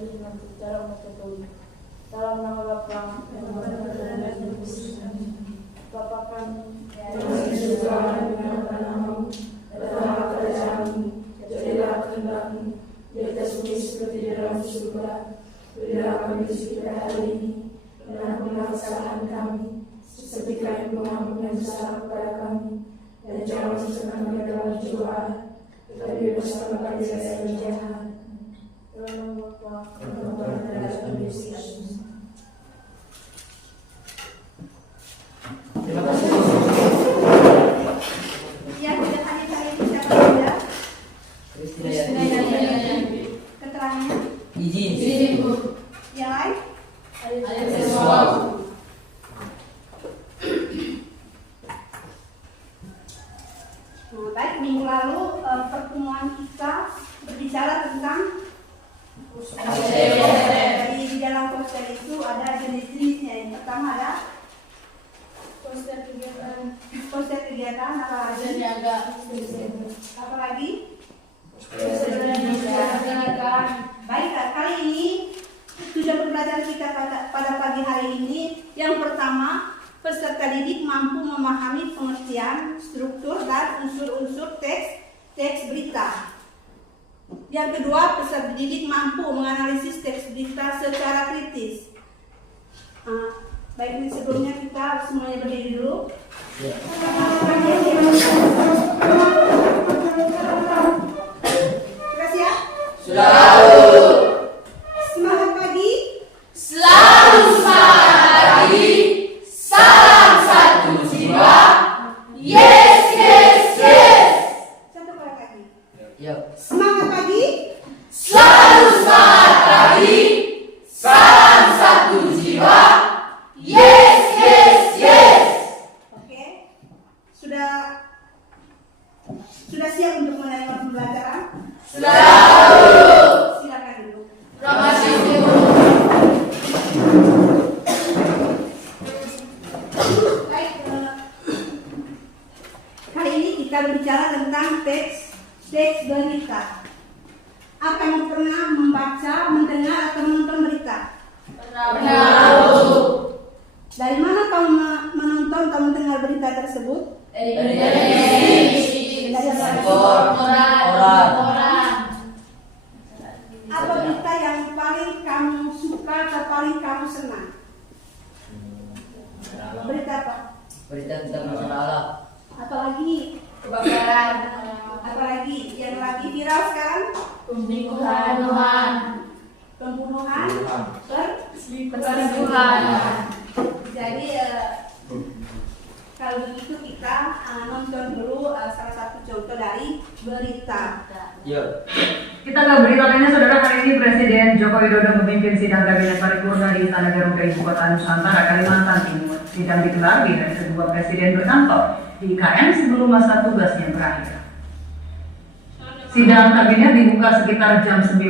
terjadi dengan secara umat Katolik. Dalam nama Bapa dan Putra dan Roh Kudus. Bapa kami yang di surga, dimuliakan namamu, datanglah kerajaanmu, jadilah kehendak-Mu di atas bumi seperti di dalam surga. Berilah kami rezeki kita hari ini, dan ampunilah kesalahan kami, seperti kami mengampuni yang bersalah kepada kami, dan jangan masukkan kami dalam cobaan, tetapi bebaskanlah kami dari jahat. Dalam nama Bapa dan Putra dan Roh Kudus. Terima kasih. Yang tidak hadir hari ini siapa saja? Kristina Yanti. Keterangannya? Izin. Yang lain? Nah, baik, minggu lalu pertemuan kita berbicara tentang jadi di dalam poster itu ada jenis-jenisnya. Yang pertama ada poster kegiatan apa lagi? Apa lagi? Baik, kali ini tujuan pembelajaran kita pada pagi hari ini yang pertama, peserta didik mampu memahami pengertian, struktur dan unsur-unsur teks berita. Yang kedua, peserta didik mampu menganalisis teks berita secara kritis. Baik, sebelumnya kita semuanya berdiri dulu. Sudah siap? Selalu. Semangat pagi. Selalu semangat pagi. Salam satu jiwa. Yes, yes, yes. Satu kali lagi. Yuk. Semangat pagi. Selalu semangat pagi. Salam satu jiwa. Yes, yes, yes. Oke. Sudah siap untuk menerima pembelajaran? Selalu. Silakan dulu. Terima kasih. Baik, kali ini kita berbicara tentang teks berita. Apa yang pernah membaca, mendengar, atau menonton berita? Pernah. Dari mana kamu menonton atau mendengar berita tersebut? Dari koran. Apa berita yang paling kamu suka atau paling kamu senang? Berita apa? Berita tentang bencana alam. Apalagi Kebakaran, apalagi yang lagi viral sekarang? pembunuhan, Pembunuhan, perselingkuhan. Jadi kalau begitu kita nonton dulu salah satu contoh dari berita. Yuk. Kita ke berita lainnya, saudara. Hari ini Presiden Joko Widodo memimpin sidang kabinet paripurna di Istana Garuda Ibu Kota Nusantara, Kalimantan Timur. Sidang digelar di hari kedua Presiden berkantor di IKN sebelum masa tugasnya berakhir. Sidang kabinet dibuka sekitar jam 9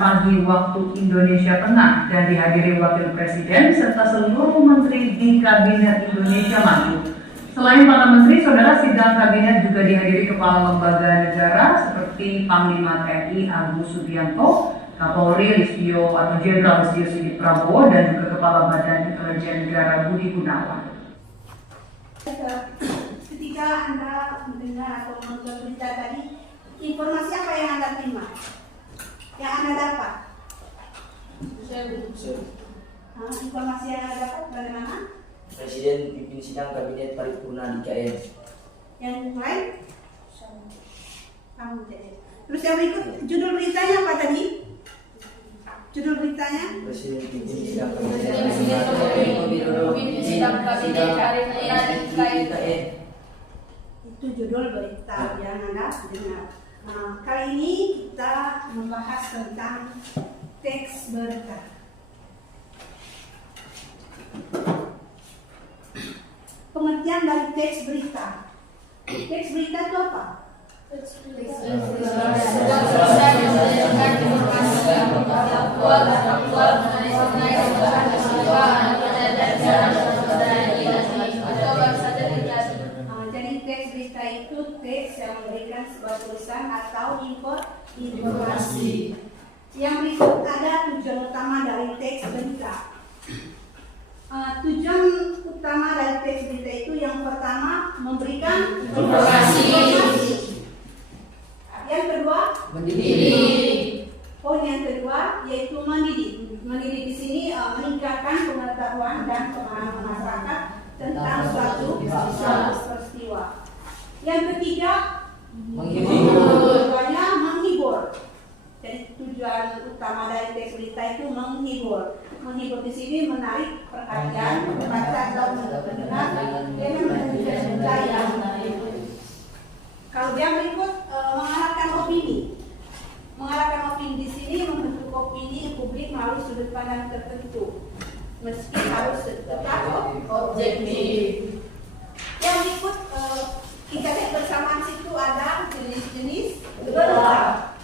pagi waktu Indonesia Tengah dan dihadiri Wakil Presiden serta seluruh menteri di Kabinet Indonesia Maju. Selain para menteri, saudara, sidang kabinet juga dihadiri kepala lembaga negara seperti Panglima TNI Agus Subianto, Kapolri Listio atau Jenderal Listio Sigit Prabowo, dan juga Kepala Badan Intelijen Negara Budi Gunawan. Ketika Anda mendengar atau menonton berita tadi, informasi apa yang Anda terima? Yang Anda dapat? Informasi yang Anda dapat bagaimana? Presiden pimpin sidang kabinet paripurna di IKN. Yang lain? Kamu jadi. Terus yang berikut, judul beritanya apa tadi? Judul beritanya? Presiden pimpin sidang kabinet IKN. Itu judul berita yang Anda dengar. Kali ini kita membahas tentang teks berita. Pengertian dari teks berita. Teks berita itu apa? Jadi teks berita itu teks yang memberikan sebuah tulisan atau informasi. Yang berikut ada tujuan utama dari teks berita. Tujuan utama dari teks berita itu yang pertama memberikan informasi. Yang kedua mendidik. Poin yang kedua yaitu mendidik. Mendidik di sini meningkatkan pengetahuan dan pemahaman masyarakat tentang suatu peristiwa. Yang ketiga tujuannya menghibur. Jadi tujuan utama dari teks berita itu menghibur. Menghibur di sini menarik perhatian pembaca atau pendengar dengan menunjukkan daya. Kalau yang berikut mengarahkan opini. Mengarahkan opini di sini membentuk opini publik melalui sudut pandang tertentu, meski harus tetap objektif. Yang berikut kita lihat bersama situ ada jenis-jenis berita.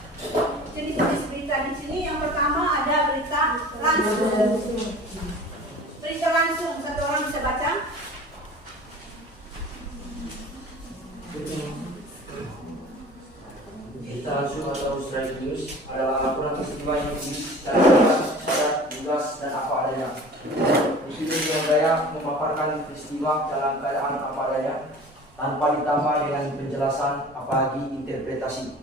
Jenis-jenis berita di sini yang pertama ada berita langsung. Berita langsung, satu orang bisa baca? Berita langsung atau straight news adalah laporan peristiwa yang secara jelas dan apa adanya. Presiden dengan gaya memaparkan peristiwa dalam keadaan apa adanya tanpa ditambah dengan penjelasan apalagi interpretasi.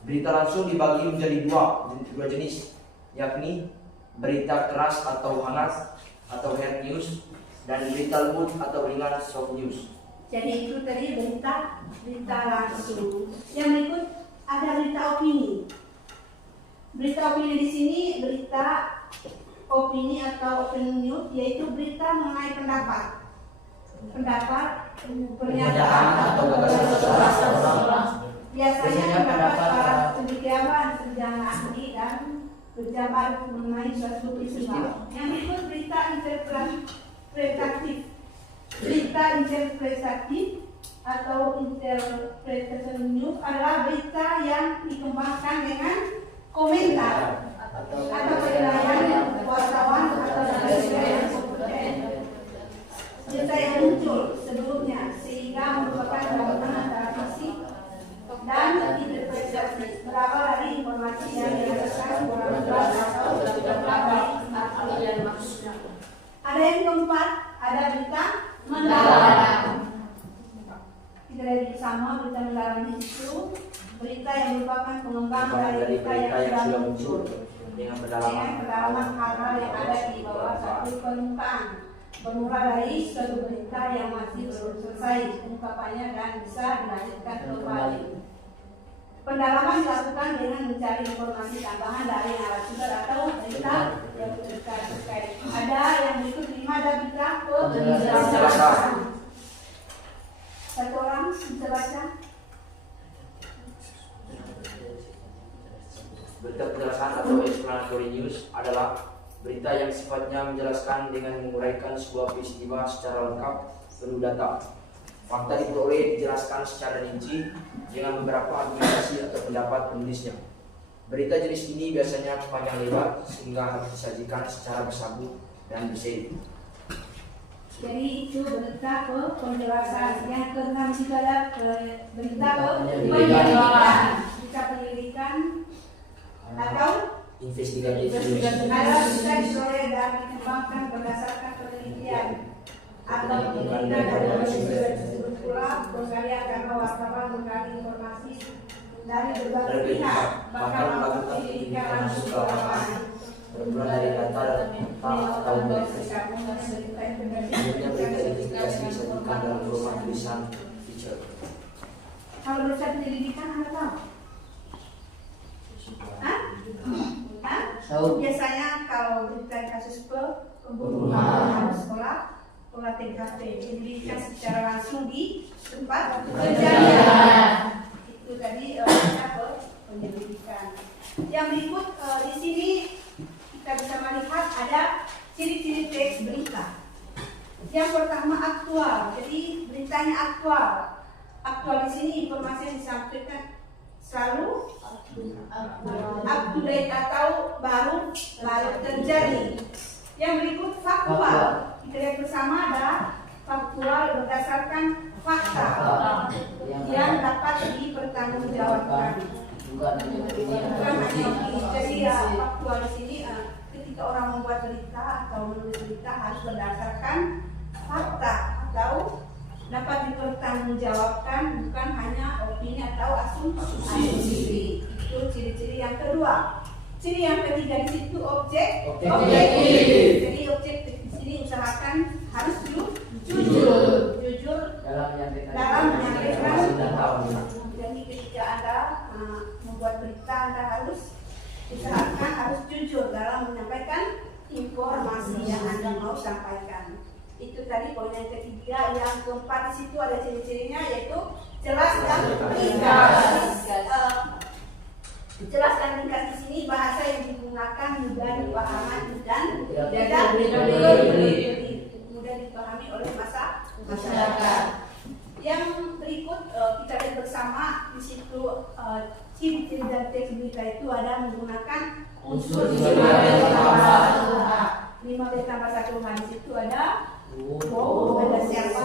Berita langsung dibagi menjadi dua jenis, yakni berita keras atau hangat atau hard news dan berita lembut atau ringan soft news. Jadi itu tadi berita langsung. Yang berikut ada berita opini. Berita opini di sini berita opini atau open news yaitu berita mengenai pendapat, pernyataan atau gagasan. Biasanya pendapat para cendekiawan, sarjana ahli dan pejabat mengenai suatu peristiwa. Yang berikut berita interpretatif. Berita interpretatif atau interpretation news adalah berita yang dikembangkan dengan komentar atau penilaian wartawan atau jurnalis yang kompeten. Berita yang muncul sebelumnya sehingga merupakan gabungan antara fisik dan interpretasi berawal dari informasi yang dirasakan orang luar atau berbagai arti dan maksudnya. Ada yang keempat, ada berita mendalam. Kita lihat bersama berita mendalam di situ, berita yang merupakan pengembang dari berita yang sudah muncul dengan pendalaman hal-hal yang ada di bawah satu permukaan, bermula dari suatu berita yang masih belum selesai ungkapannya dan bisa dilanjutkan kembali. Pendalaman dilakukan dengan mencari informasi tambahan dari narasumber atau berita yang terkait. Ada yang berikut 5 ada berita penjelasan. Satu orang bisa baca. Berita penjelasan atau explanatory news adalah berita yang sifatnya menjelaskan dengan menguraikan sebuah peristiwa secara lengkap penuh data. Fakta diperoleh dijelaskan secara rinci dengan beberapa argumentasi atau pendapat penulisnya. Berita jenis ini biasanya panjang lebar sehingga harus disajikan secara bersambung dan berseri. Jadi itu berita penjelasan. Yang keenam juga ada berita penyelidikan. Berita penyelidikan atau Investigatif adalah berita diperoleh dan dikembangkan berdasarkan penelitian atau penyelidikan dari sumber pula penggalian karena wartawan menggali informasi dari berbagai pihak, bahkan melakukan penyelidikan langsung ke lapangan. bermula dari data atau kemudian berita identifikasi disajikan dalam format tulisan feature. Kalau berita penyelidikan Anda tahu? Biasanya kalau berita kasus pembunuhan sekolah olah TKP penyelidikan secara langsung di tempat kejadian. Itu tadi penyelidikan. Yang berikut di sini kita bisa melihat ada ciri-ciri teks berita. Yang pertama aktual, jadi beritanya aktual. Aktual di sini informasi yang disampaikan selalu up to date atau baru lalu terjadi. Yang berikut faktual. Kita lihat bersama ada faktual berdasarkan fakta yang dapat dipertanggungjawabkan. Bukan hanya opini. Bukan hanya opini. Jadi ya faktual di sini ketika orang membuat berita atau menulis berita harus berdasarkan fakta atau dapat dipertanggungjawabkan, bukan hanya opini atau asumsi. Itu ciri-ciri yang kedua. Ciri yang ketiga di situ objektif. Jadi objektif di sini usahakan harus jujur dalam menyampaikan. Jadi ketika Anda membuat berita, Anda harus usahakan harus jujur dalam menyampaikan informasi yang Anda mau sampaikan. Itu tadi poin yang ketiga. Yang keempat di situ ada ciri-cirinya, yaitu jelas dan ringkas. Jelas dan ringkas di sini bahasa yang digunakan mudah dipahami dan tidak mudah dipahami oleh masyarakat. Yang berikut kita lihat bersama di situ ciri-ciri dan teks berita itu ada menggunakan unsur 5B tambah 1H. Di situ ada ada siapa?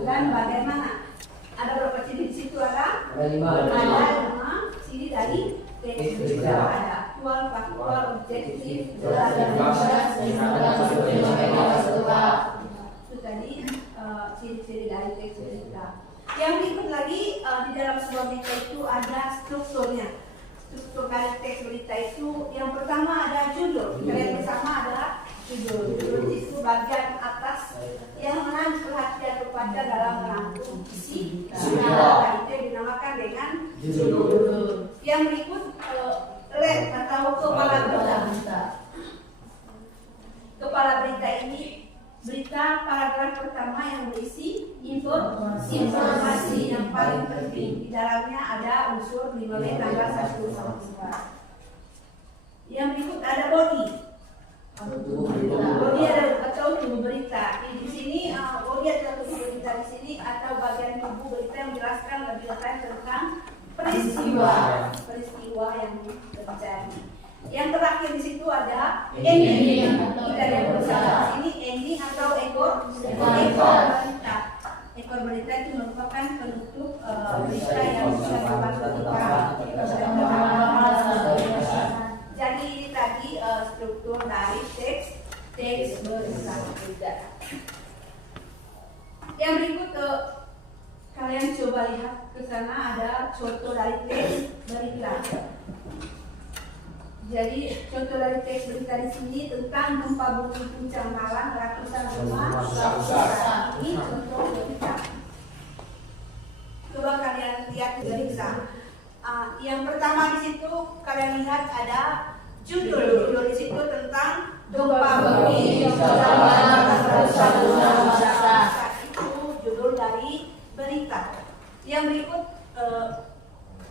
Dan bagaimana? Ada berapa ciri di situ? Ada 5 ciri dari teks berita. Ada aktual, faktual, objektif, jelas, itu tadi ciri-ciri dari teks berita. Yang berikut lagi di dalam sebuah berita itu ada strukturnya. Struktur dari teks berita itu yang pertama ada judul. Kita lihat bersama adalah judul. Judul itu bagian atas yang menarik perhatian kepada dalam merangkum isi. Itu dinamakan dengan judul. Yang berikut lead atau kepala berita. Kepala berita ini berita paragraf pertama yang berisi informasi yang paling penting. Di dalamnya ada unsur 5B tambah 1 Yang berikut ada body. Body atau tubuh berita. Di sini body atau tubuh berita di sini atau bagian tubuh berita yang menjelaskan lebih detail tentang peristiwa yang terjadi. Yang terakhir di situ ada ending. Kita lihat bersama di sini ending atau ekor berita. Ekor berita itu merupakan penutup berita yang bisa dibaca. Jadi ini tadi struktur dari teks berita. Yang berikut kalian coba lihat ke sana, ada contoh dari teks berita. Jadi contoh dari teks berita di sini tentang gempa bumi Puncak Malang, ratusan rumah rusak. Ini contoh berita. Coba kalian lihat berita. Yang pertama di situ kalian lihat ada judul di situ tentang gempa bumi Puncak Malang, ratusan rumah rusak. Itu judul dari berita. Yang berikut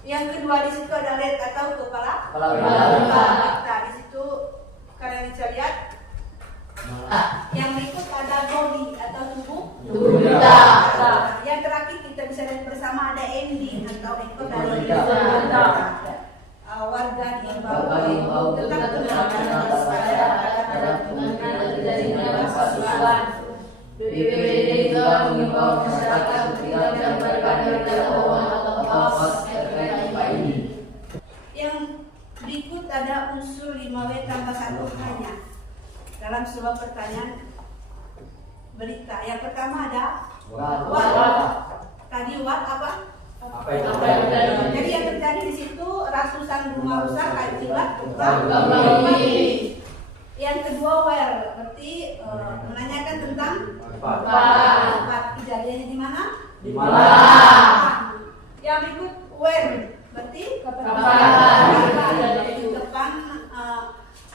yang kedua di situ ada lead atau kepala berita. Di situ kalian bisa lihat. Yang berikut ada body atau tubuh berita. Yang terakhir kita bisa lihat bersama ada ending atau ekor dari berita. Warga diimbau tetap menggunakan waspada terhadap kemungkinan terjadinya kepasukan. BPBD juga mengimbau masyarakat tidak menyebarkan berita bohong atau hoax terkait gempa ini. Yang berikut ada unsur 5W tambah 1H-nya dalam sebuah pertanyaan berita. Yang pertama ada what. Tadi what apa? Jadi yang terjadi di situ ratusan rumah rusak akibat gempa bumi. Yang kedua where, berarti menanyakan tentang tempat kejadiannya di mana? Di Malang. Yang berikut when, berarti kapan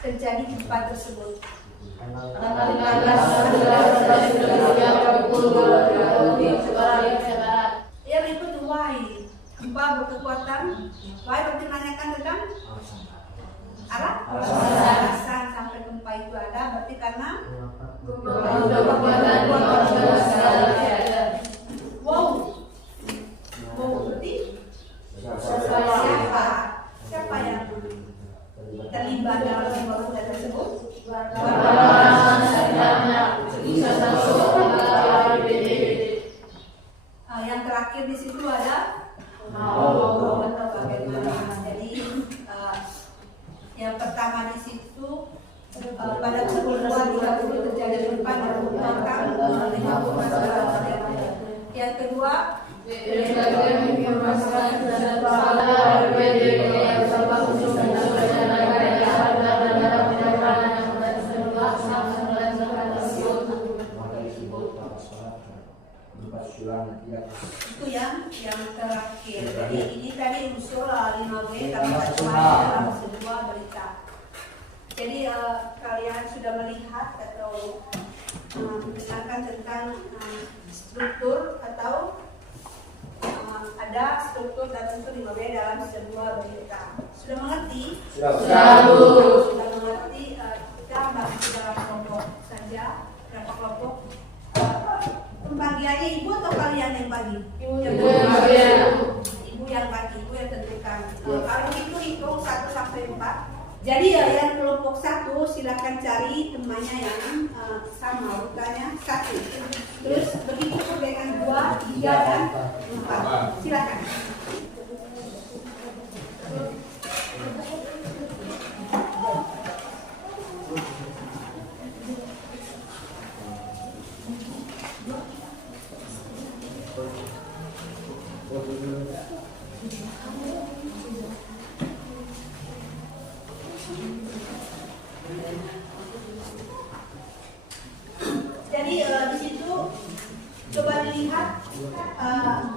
terjadi gempa tersebut? Tanggal 15 Yang berikut why, gempa berkekuatan. Why berarti menanyakan tentang alasan sampai gempa itu ada, berarti karena wow berarti siapa yang terlibat dalam gempa tersebut? pertama di situ pada pukul 2.30 terjadi gempa dan membentang 50 masyarakat. Yang kedua, itu yang terakhir. Jadi ini tadi usul 5B karena dalam sebuah berita. Jadi kalian sudah melihat atau mendengarkan tentang struktur atau ada struktur dan unsur 5B dalam sebuah berita. Sudah mengerti? Sudah mengerti. Kita bahas dalam kelompok saja. Berapa kelompok? Pembagiannya ibu atau kalian yang bagi? Ibu yang bagi, ibu yang tentukan. Kalau itu hitung 1 sampai 4. Jadi yang kelompok 1 silakan cari temannya yang sama urutannya 1. Terus begitu pun dengan 2, 3 dan 4. Silakan. Jadi di situ coba dilihat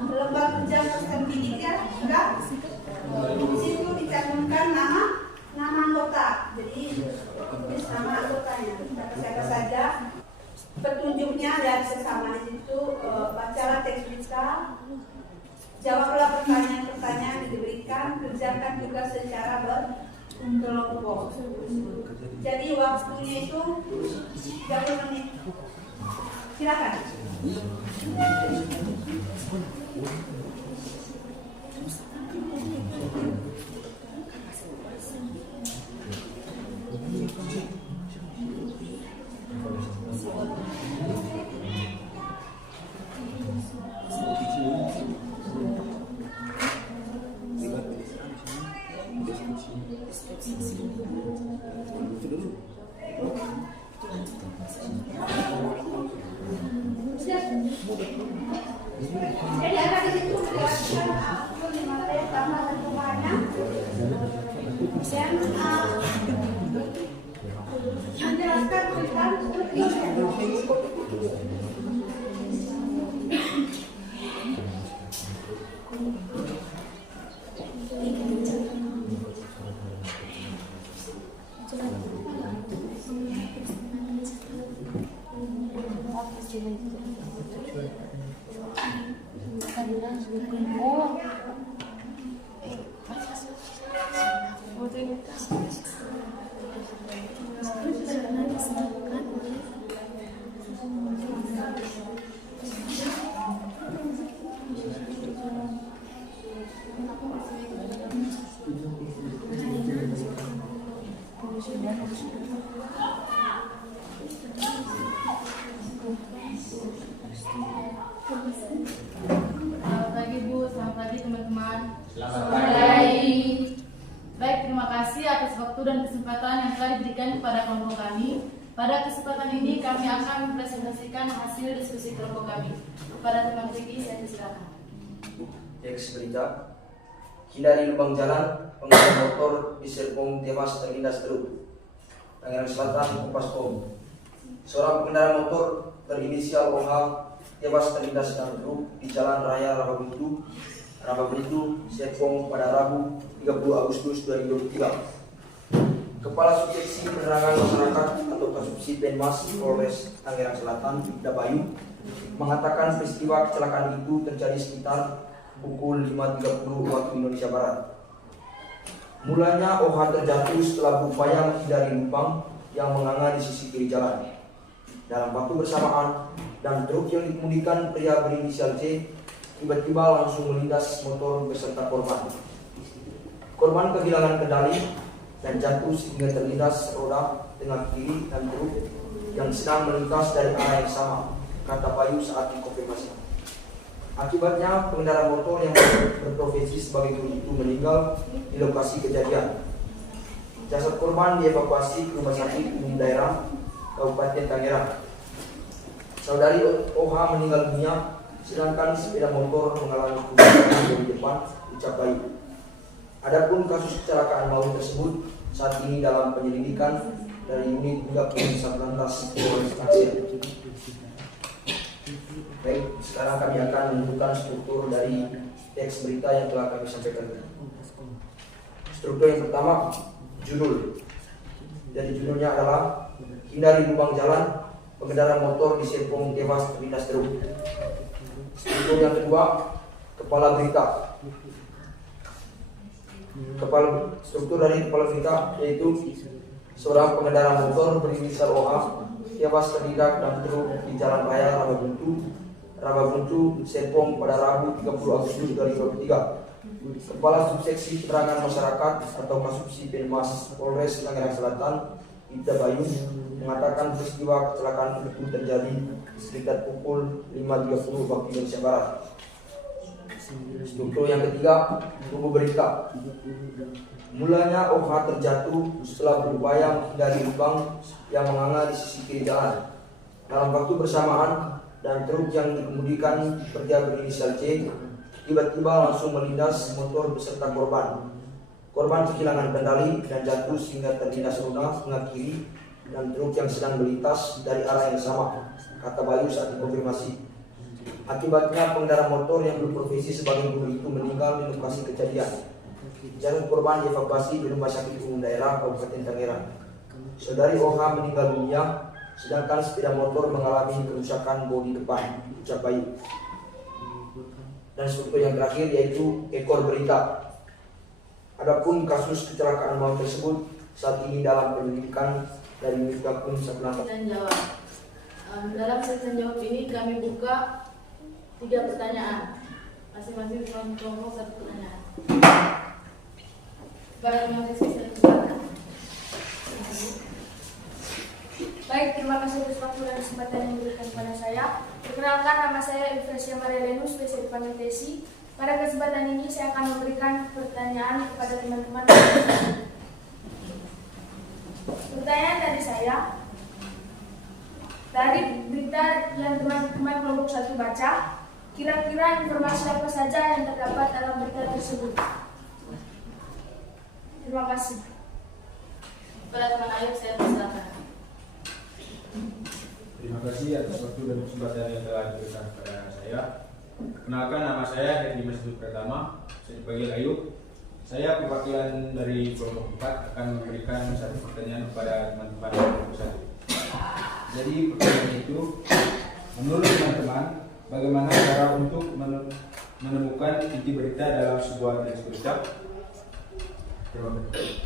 lembar kerja peserta didiknya sudah. Di situ dicantumkan nama anggota. Jadi tulis nama anggotanya. Siapa saja. Petunjuknya dan sesama di situ bacalah teks berita. Jawablah pertanyaan-pertanyaan yang diberikan. Kerjakan tugas secara berkelompok. Jadi waktunya itu 30 menit. Silakan. Jadi ada di situ menjelaskan materi pertama dan pemahamannya dan menjelaskan tentang Selamat pagi Bu, selamat pagi teman-teman. Selamat pagi. Baik, terima kasih atas waktu dan kesempatan yang telah diberikan kepada kelompok kami. Pada kesempatan ini kami akan mempresentasikan hasil diskusi kelompok kami. Kepada teman Vicky, saya silakan. Teks berita. Hindari lubang jalan, pengendara motor di Serpong tewas terlindas truk. Tangerang Selatan, Kompas Pom. Seorang pengendara motor berinisial OH tewas terlindas dengan truk di Jalan Raya Rababendu, Serpong pada Rabu 30 Agustus 2023. Kepala Subseksi Penerangan Masyarakat atau Kasubsi Penmas Polres Tangerang Selatan, Ibda Bayu, mengatakan peristiwa kecelakaan itu terjadi sekitar pukul 5.30 waktu Indonesia Barat. Mulanya OH terjatuh setelah berupaya menghindari lubang yang menganga di sisi kiri jalan. Dalam waktu bersamaan, dan truk yang dikemudikan pria berinisial C tiba-tiba langsung melindas motor beserta korban. Korban kehilangan kendali dan jatuh sehingga terlindas roda tengah kiri dan truk yang sedang melintas dari arah yang sama, kata Bayu saat dikonfirmasi. Akibatnya, pengendara motor yang berprofesi sebagai guru itu meninggal di lokasi kejadian. Jasad korban dievakuasi ke Rumah Sakit Umum Daerah Kabupaten Tangerang. Saudari OH meninggal dunia, sedangkan sepeda motor mengalami kerusakan di depan dicapai. Adapun kasus kecelakaan maut tersebut saat ini dalam penyelidikan dari unit Tindak Pidana Satlantas Polres Aceh. Baik, sekarang kami akan menunjukkan struktur dari teks berita yang telah kami sampaikan. Struktur yang pertama, judul. Jadi judulnya adalah hindari lubang jalan, pengendara motor di Serpong tewas terlindas truk. Struktur yang kedua, kepala berita. Struktur dari kepala berita yaitu seorang pengendara motor berinisial OH tewas terlindas dalam truk di Jalan Raya Rababuntu, Serpong pada Rabu 30 Agustus 2023. Kepala Subseksi Penerangan Masyarakat atau Kasubsi Penmas Polres Tangerang Selatan, Ida Bayu, mengatakan peristiwa kecelakaan itu terjadi sekitar pukul 5.30 waktu Indonesia Barat. Struktur yang ketiga, buku berita. Mulanya OH terjatuh setelah berupaya menghindari lubang yang menganga di sisi kiri jalan. Dalam waktu bersamaan, dan truk yang dikemudikan pria berinisial C tiba-tiba langsung melindas motor beserta korban. Korban kehilangan kendali dan jatuh sehingga terlindas roda tengah kiri dan truk yang sedang melintas dari arah yang sama, kata Bayu saat dikonfirmasi. Akibatnya pengendara motor yang berprofesi sebagai guru itu meninggal di lokasi kejadian. Jasad korban dievakuasi di Rumah Sakit Umum Daerah Kabupaten Tangerang. Saudari OH meninggal dunia, sedangkan sepeda motor mengalami kerusakan bodi depan, ucap Bayu. Dan struktur yang terakhir yaitu ekor berita. Adapun kasus kecelakaan maut tersebut saat ini dalam penyelidikan dari unit Gakum Satlantas. Dan jawab. Dalam sesi jawab ini kami buka 3 pertanyaan, masing-masing kelompok 1 pertanyaan. Para mahasiswa silakan. Baik, terima kasih atas waktu dan kesempatan yang diberikan kepada saya. Perkenalkan, nama saya Evresia Maria Lenus, biasa dipanggil Tesi. Pada kesempatan ini saya akan memberikan pertanyaan kepada teman-teman. Pertanyaan dari saya, dari berita yang teman-teman kelompok 1 baca, kira-kira informasi apa saja yang terdapat dalam berita tersebut? Terima kasih. Kepada teman Ayub, saya persilakan. Terima kasih atas waktu dan kesempatan yang telah diberikan kepada saya. Kenalkan, nama saya Hendy Masjid Pertama, saya dipanggil Ayub. Saya perwakilan dari kelompok 4 akan memberikan 1 pertanyaan kepada teman-teman kelompok 1. Jadi pertanyaan itu, menurut teman-teman, bagaimana cara untuk menemukan inti berita dalam sebuah teks berita? Terima kasih.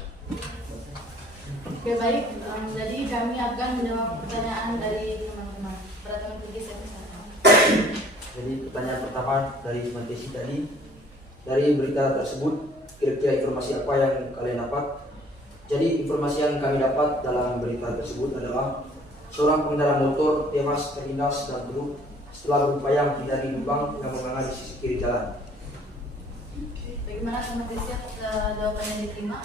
Oke, baik. Jadi kami akan menjawab pertanyaan dari teman-teman. Pada teman pergi saya persilakan. Jadi pertanyaan pertama dari teman Tesi tadi, dari berita tersebut kira-kira informasi apa yang kalian dapat? Jadi informasi yang kami dapat dalam berita tersebut adalah seorang pengendara motor tewas terlindas dan truk setelah berupaya menghindari lubang yang menganga di sisi kiri jalan. Bagaimana teman Tesi jawabannya diterima?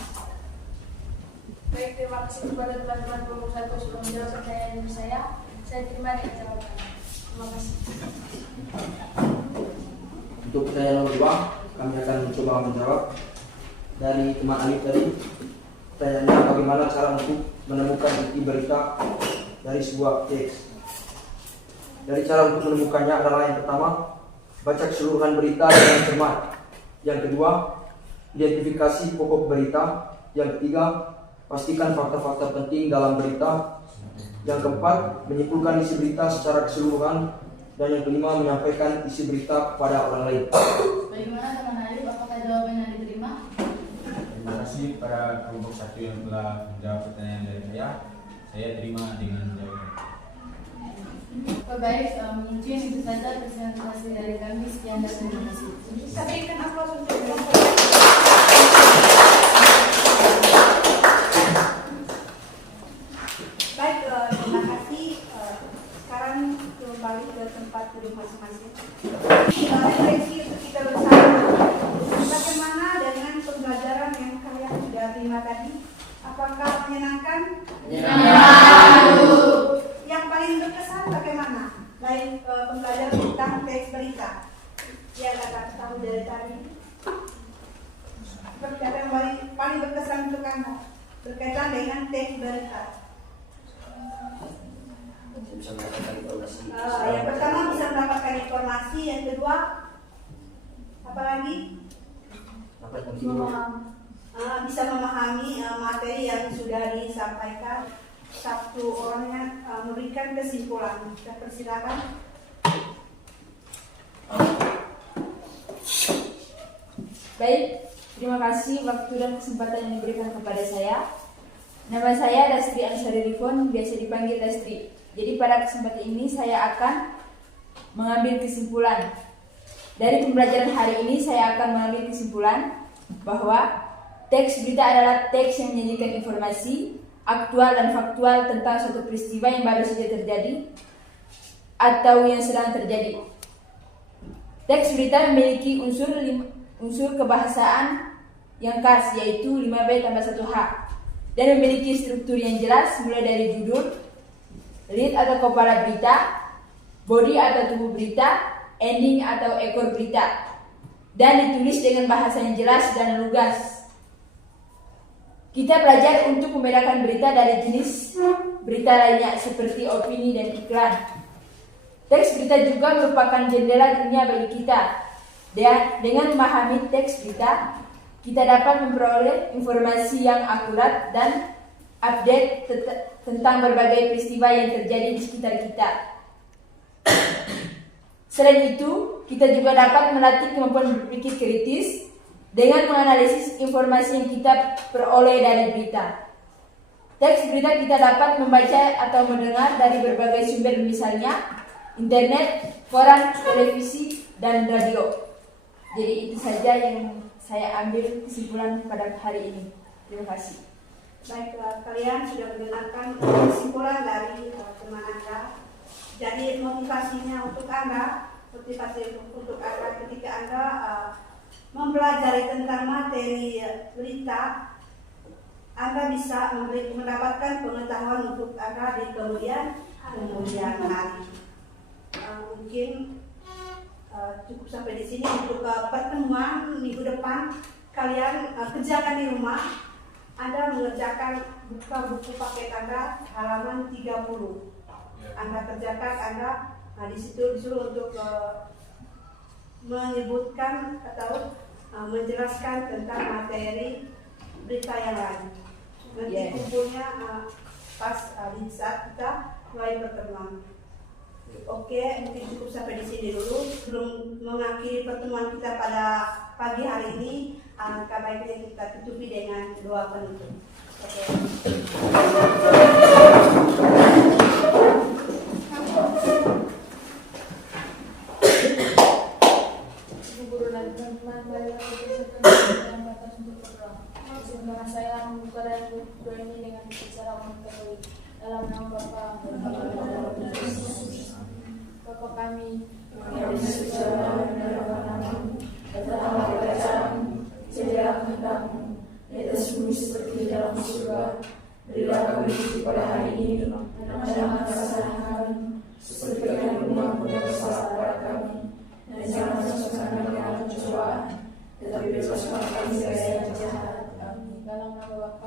Baik, terima kasih kepada teman-teman kelompok 1 sudah menjawab pertanyaan dari saya. Saya terima dengan jawabannya. Terima kasih. Untuk pertanyaan nomor 2, kami akan mencoba menjawab dari teman Alif tadi. Pertanyaannya, bagaimana cara untuk menemukan inti berita dari sebuah teks? Dari cara untuk menemukannya adalah yang pertama, baca keseluruhan berita dengan cermat. Yang kedua, identifikasi pokok berita. Yang ketiga, pastikan fakta-fakta penting dalam berita. Yang keempat, menyimpulkan isi berita secara keseluruhan. Dan yang kelima, menyampaikan isi berita kepada orang lain. Bagaimana teman Ayub, apakah jawabannya diterima? Terima kasih para kelompok 1 yang telah menjawab pertanyaan dari saya. Saya terima dengan jawaban. Baik, mungkin itu saja presentasi dari kami. Sekian dan terima kasih. Tapi kenapa untuk Baik, terima kasih. Sekarang kembali ke tempat duduk masing-masing. Refleksi untuk kita bersama. Bagaimana dengan pembelajaran yang kalian sudah terima tadi? Apakah menyenangkan? Yang paling berkesan bagaimana? Baik pembelajaran tentang teks berita yang akan tahu dari tadi. Seperti apa yang paling berkesan untuk Anda berkaitan dengan teks berita? Yang pertama bisa mendapatkan informasi, yang kedua apa lagi? Bisa memahami materi yang sudah disampaikan. Satu orangnya memberikan kesimpulan. Saya persilakan. Baik, terima kasih waktu dan kesempatan yang diberikan kepada saya. Nama saya Dastri Ansari Rifon, biasa dipanggil Dastri. Jadi pada kesempatan ini saya akan mengambil kesimpulan. Dari pembelajaran hari ini saya akan mengambil kesimpulan bahwa teks berita adalah teks yang menyajikan informasi aktual dan faktual tentang suatu peristiwa yang baru saja terjadi atau yang sedang terjadi. Teks berita memiliki unsur kebahasaan yang khas, yaitu 5B tambah 1H, dan memiliki struktur yang jelas mulai dari judul, lead atau kepala berita, body atau tubuh berita, ending atau ekor berita, dan ditulis dengan bahasa yang jelas dan lugas. Kita belajar untuk membedakan berita dari jenis berita lainnya seperti opini dan iklan. Teks berita juga merupakan jendela dunia bagi kita. Dan dengan memahami teks berita, kita dapat memperoleh informasi yang akurat dan update tentang berbagai peristiwa yang terjadi di sekitar kita. Selain itu, kita juga dapat melatih kemampuan berpikir kritis dengan menganalisis informasi yang kita peroleh dari berita. Teks berita kita dapat membaca atau mendengar dari berbagai sumber, misalnya internet, koran, televisi, dan radio. Jadi itu saja yang saya ambil kesimpulan pada hari ini. Terima kasih. Baik, kalian sudah mendengarkan kesimpulan dari teman Anda. Jadi motivasinya untuk Anda, motivasi untuk Anda ketika Anda mempelajari tentang materi berita, Anda bisa mendapatkan pengetahuan untuk Anda di kemudian hari. Mungkin cukup sampai di sini untuk pertemuan minggu depan. Kalian kerjakan di rumah. Anda mengerjakan buka buku paket Anda halaman 30. Anda kerjakan, di situ disuruh untuk menyebutkan atau menjelaskan tentang materi berita yang lain. Nanti kumpulnya pas di saat kita mulai pertemuan. Oke, mungkin cukup sampai di sini dulu. Sebelum mengakhiri pertemuan kita pada pagi hari ini, alangkah baiknya kita tutupi dengan doa penutup. Oke. Guru dan teman-teman, semoga saya membuka dan doa ini dengan cara mengetahui dalam nama Bapa kami yang di surga dan namamu, datanglah kerajaanmu, jadilah kehendakmu di atas bumi seperti di dalam surga. Berilah kami rezeki pada hari ini, dan ampunilah kesalahan kami, seperti kami mengampuni kesalahan kepada kami. Dan jangan masukkan kami ke dalam pencobaan, tetapi bebaskanlah kami dari yang jahat. Amin. Dalam nama Bapa